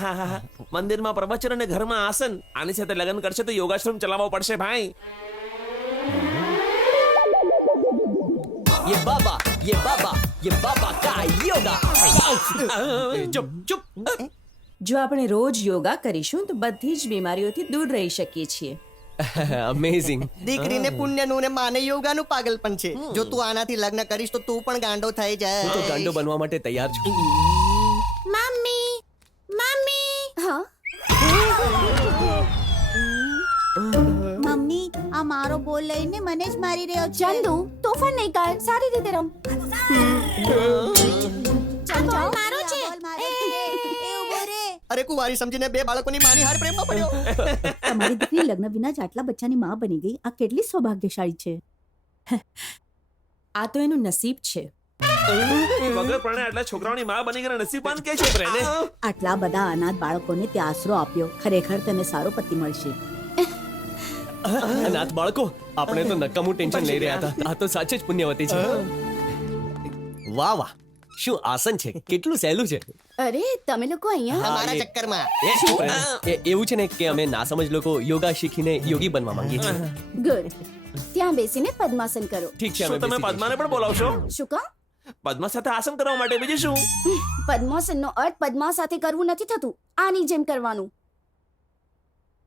આહાહા. મંદિરમાં પ્રવચન અને ઘરમાં આસન. આની સાથે લગ્ન કરશે તો યોગાશ્રમ ચલાવવો પડશે ભાઈ. ये बाबा का योगा. ચૂપ ચૂપ. જો આપણે રોજ યોગા કરીશું તો બધી જ બીમારીઓથી દૂર રહી શકીએ છીએ. અમેઝિંગ. દીકરીને પુણ્યનું ને માને યોગાનું પાગલપન છે. જો તું આનાથી લગ્ન કરીશ તો તું પણ ગાંડો થઈ જાય. હું તો ગાંડો બનવા માટે તૈયાર છું. મમ્મી મમ્મી હા, મમ્મી આ મારો બોલ લઈને મને જ મારી રહ્યો છે. ચંદુ તોફાન નહીં કર, સારી રીતે રમ. આ બોલ મારો છે. એ ઉભો રે. અરે કુંવારી સમજીને બે બાળકોની માની હાર પ્રેમમાં પડ્યો. તમારી દીકરી લગ્ન વિના જ આટલા બચ્ચાની માં બની ગઈ. આ કેટલી સૌભાગ્યશાળી છે. આ તો એનું નસીબ છે. વગર પરણે આટલા છોકરાઓની માં બની ગયા નસીબવાન કે છે પ્રેને. આટલા બધા અનાથ બાળકોને તે આશરો આપ્યો. ખરેખર તને સારો પતિ મળશે. અનાથ બાળકો, આપણે તો નકામું ટેન્શન લઈ રહ્યા હતા. આ તો સાચે જ પુણ્યવતી છે. વાહ વાહ, શું આસન છે, કેટલું સહેલું છે. અરે તમે લોકો અહીંયા અમારા ચક્કરમાં એવું છે ને કે અમે ના સમજ લોકો યોગા શીખીને યોગી બનવા માંગીએ છીએ. ગુડ. ત્યાં બેસીને પદ્માસન કરો. ઠીક છે, શું અમે તમે બેસી પદ્માને પણ બોલાવશો? શું કામ? પદ્મા સાથે આસન કરવા માટે, બીજું શું? પદ્માસનનો અર્થ પદ્મા સાથે કરવું નથી થતું. આની જેમ કરવાનું.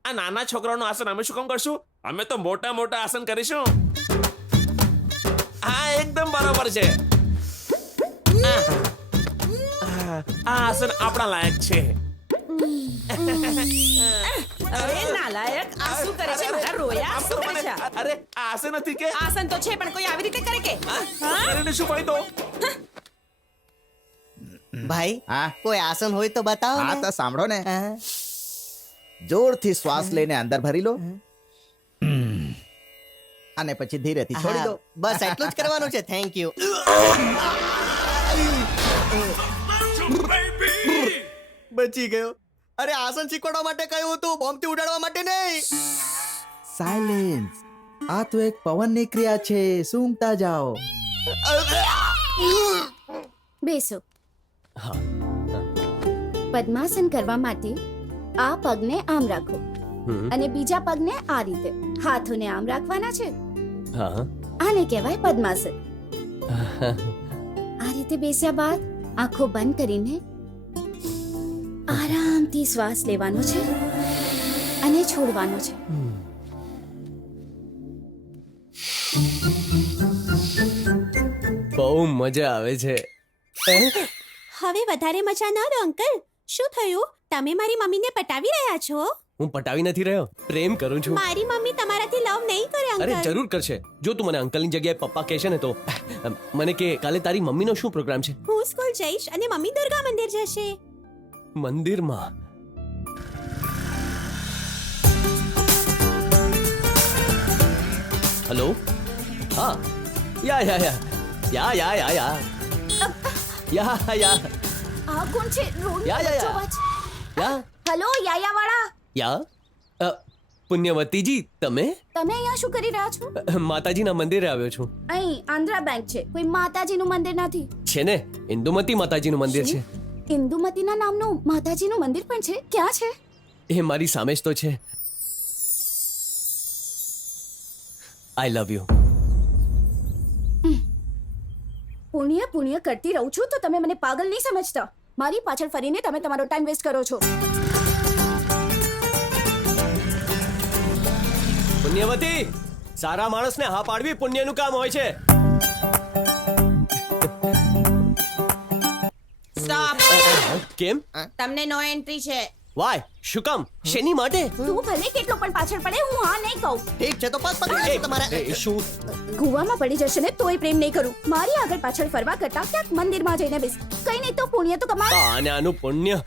આ નાના છોકરાઓનું આસન અમે શું કામ કરશું? અમે તો મોટા મોટા આસન કરીશું. હા, એકદમ બરાબર છે. આ આસન આપણા લાયક છે. અરે નાલાયક, આ શું કરે છે? મારા રોયા શું કરે છે? અરે આ આસન નથી કે? આસન તો છે પણ કોઈ આવી રીતે કરે કે? અરે શું ભાઈ તો? ભાઈ હા કોઈ આસન હોય તો બતાવો હા ને. તો સાંભળો ને, હા. જોરથી શ્વાસ લઈને અંદર ભરી લો અને પછી ધીરેથી છોડી દો. હા, બસ એટલું જ કરવાનું છે. Thank you. બચી ગયો. અરે આસન શીખવાડવા માટે કહ્યું હતું, બોમ્બથી ઉડાડવા માટે નહીં. સાયલેન્સ. આ તો એક પવનની ક્રિયા છે. સૂંઘતા જાઓ. બેસો. પદ્માસન કરવા માટે આ પગને આમ રાખો અને બીજા પગને આ રીતે. હાથોને આમ રાખવાના છે. હા. આને કહેવાય પદ્માસન. આ રીતે બેસ્યા બાદ આંખો બંધ કરીને આરામથી શ્વાસ લેવાનો છે અને છોડવાનો છે. બહુ મજા આવે છે. હવે વધારે મજા ન લો અંકલ. શું થયું? તમે મારી મમ્મીને પટાવી રહ્યા છો? હું પટાવી નથી રહ્યો, પ્રેમ કરું છું. મારી મમ્મી તમારાથી લવ નહીં કરે અરે અંકલ. જરૂર કરશે. જો તું મને અંકલની જગ્યાએ પપ્પા કહેશે ને તો મને કે કાલે તારી મમ્મીનો શું પ્રોગ્રામ છે? હું સ્કૂલ જઈશ અને મમ્મી દુર્ગા મંદિર જશે. મંદિરમાં? હેલો. હા. યા આ કોણ છે? રોડ યા, યા, યા. વચ્ચોવચ. યા હલો યાયા વાળા, યા પુણ્યવતીજી, તમે? તમે અહીંયા શું કરી રહ્યા છો? માતાજીના મંદિરે આવ્યો છું. અહીં આંધ્રા બેંક છે, કોઈ માતાજીનું મંદિર નથી. છે ને, ઇન્દુમતી માતાજીનું મંદિર છે. ઇન્દુમતીના નામનું માતાજીનું મંદિર પણ છે? ક્યાં છે? એ મારી સામે જ તો છે. આઈ લવ યુ. પુણ્ય પુણ્ય કરતી રહું છું તો તમે મને પાગલ નહીં સમજતા. મારી પાછળ ફરીને તમે તમારો ટાઈમ વેસ્ટ કરો છો. પુણ્યવતી, સારા માણસને હા પાડવી પુણ્યનું કામ હોય છે. સ્ટોપ. કેમ? તમને નો એન્ટ્રી છે. વાય? શું કામ? શેની માટે? તું ભલે કેટલો પણ પાછળ પડે, હું હા નહીં કહું. ઠીક છે તો પગ પકડી તમારે. શું? કુવામાં પડી જશે ને તોય પ્રેમ નહીં કરું. મારી આગળ પાછળ ફરવા કરતા ક્યાંક મંદિરમાં જઈને બેસ. કઈ નહીં તો પુણ્ય તો કમાય. અને આનું પુણ્ય?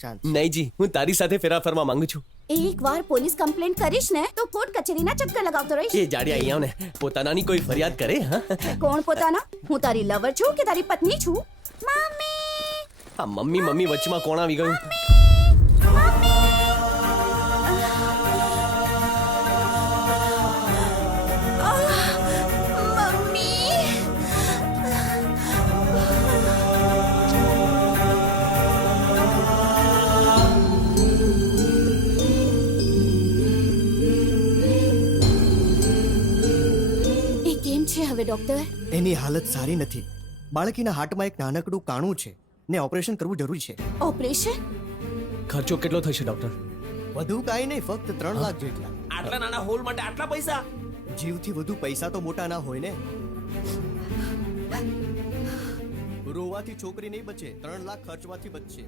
શાંત. નહીં જી, હું તારી સાથે ફેરા ફરવા માંગુ છું. એક વાર પોલીસ કમ્પ્લેન્ટ કરીશ ને તો કોર્ટ કચેરીના ચક્કર લગાવતો રહીશ. એ જાડિયા અહીંયા ને પોતાનાની કોઈ ફરિયાદ કરે? હા, કોણ પોતાના? હું તારી લવર છું કે તારી પત્ની છું? આ મમ્મી મમ્મી વચમાં કોણ આવી ગયું? ડોક્ટર એની હાલત સારી નથી. બાળકીના હાર્ટમાં એક નાનકડું કાણું છે ને ઓપરેશન કરવું જરૂરી છે. ઓપરેશન? ખર્ચો કેટલો થશે ડોક્ટર? વધુ કાંઈ નહીં, ફક્ત 3 લાખ જેટલા. આટલા નાના હોલ માટે આટલા પૈસા? જીવથી વધુ પૈસા તો મોટા ના હોય ને. રોવાથી છોકરી નહીં બચે, 3 લાખ ખર્ચવાથી બચશે.